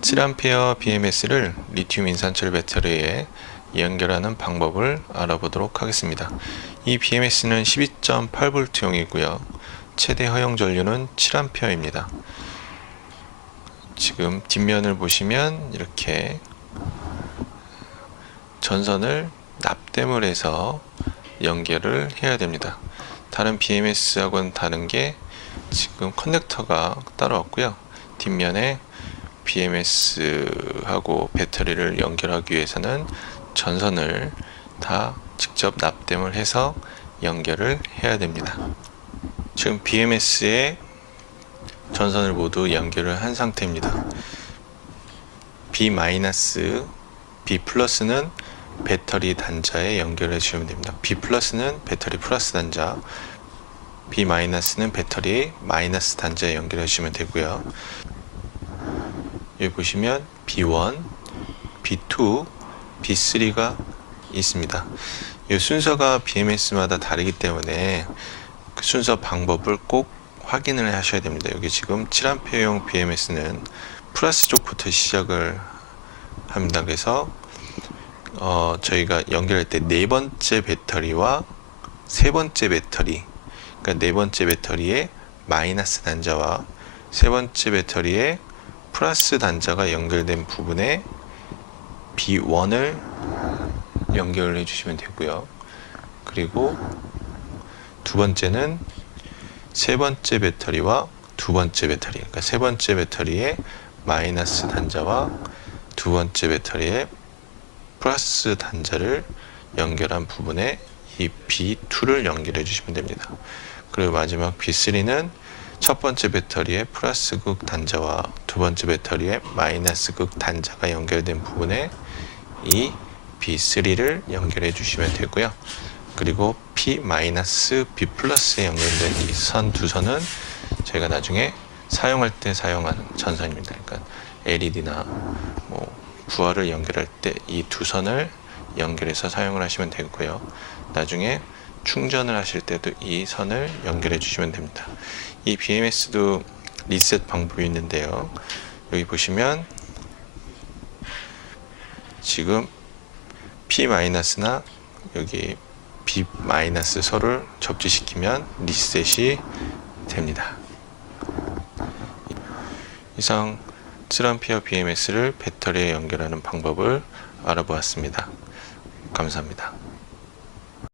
7A BMS를 리튬 인산철 배터리에 연결하는 방법을 알아보도록 하겠습니다. 이 BMS는 12.8V용이고요. 최대 허용 전류는 7A입니다. 지금 뒷면을 보시면 이렇게 전선을 납땜을 해서 연결을 해야 됩니다. 다른 BMS하고는 다른 게 지금 커넥터가 따로 없고요. 뒷면에 BMS하고 배터리를 연결하기 위해서는 전선을 다 직접 납땜을 해서 연결을 해야 됩니다. 지금 BMS에 전선을 모두 연결을 한 상태입니다. B B 플러스는 배터리 단자에 연결해 주시면 됩니다. B 플러스는 배터리 플러스 단자, B 마이너스는 배터리 마이너스 단자에 연결해 주시면 되고요. 여기 보시면 B1, B2, B3가 있습니다. 이 순서가 BMS마다 다르기 때문에 그 순서 방법을 꼭 확인을 하셔야 됩니다. 여기 지금 7A용 BMS는 플러스 쪽부터 시작을 합니다. 그래서 어, 저희가 연결할 때 네 번째 배터리와 세 번째 배터리, 그러니까 네 번째 배터리의 마이너스 단자와 세 번째 배터리의 플러스 단자가 연결된 부분에 B1을 연결을 해주시면 되고요. 그리고 두 번째는 세 번째 배터리와 두 번째 배터리, 그러니까 세 번째 배터리의 마이너스 단자와 두 번째 배터리의 플러스 단자를 연결한 부분에 이 B2를 연결해 주시면 됩니다. 그리고 마지막 B3는 첫 번째 배터리의 플러스 극 단자와 두 번째 배터리의 마이너스 극 단자가 연결된 부분에 이 B3를 연결해 주시면 되고요. 그리고 P B 플러스에 연결된 이 선 두 선은 저희가 나중에 사용할 때 사용하는 전선입니다. 그러니까 LED나 뭐 부하를 연결할 때 이 두 선을 연결해서 사용을 하시면 되고요. 나중에 충전을 하실 때도 이 선을 연결해 주시면 됩니다. 이 BMS도 리셋 방법이 있는데요. 여기 보시면 지금 P-나 여기 B- 서를 접지시키면 리셋이 됩니다. 이상 7A BMS를 배터리에 연결하는 방법을 알아보았습니다. 감사합니다.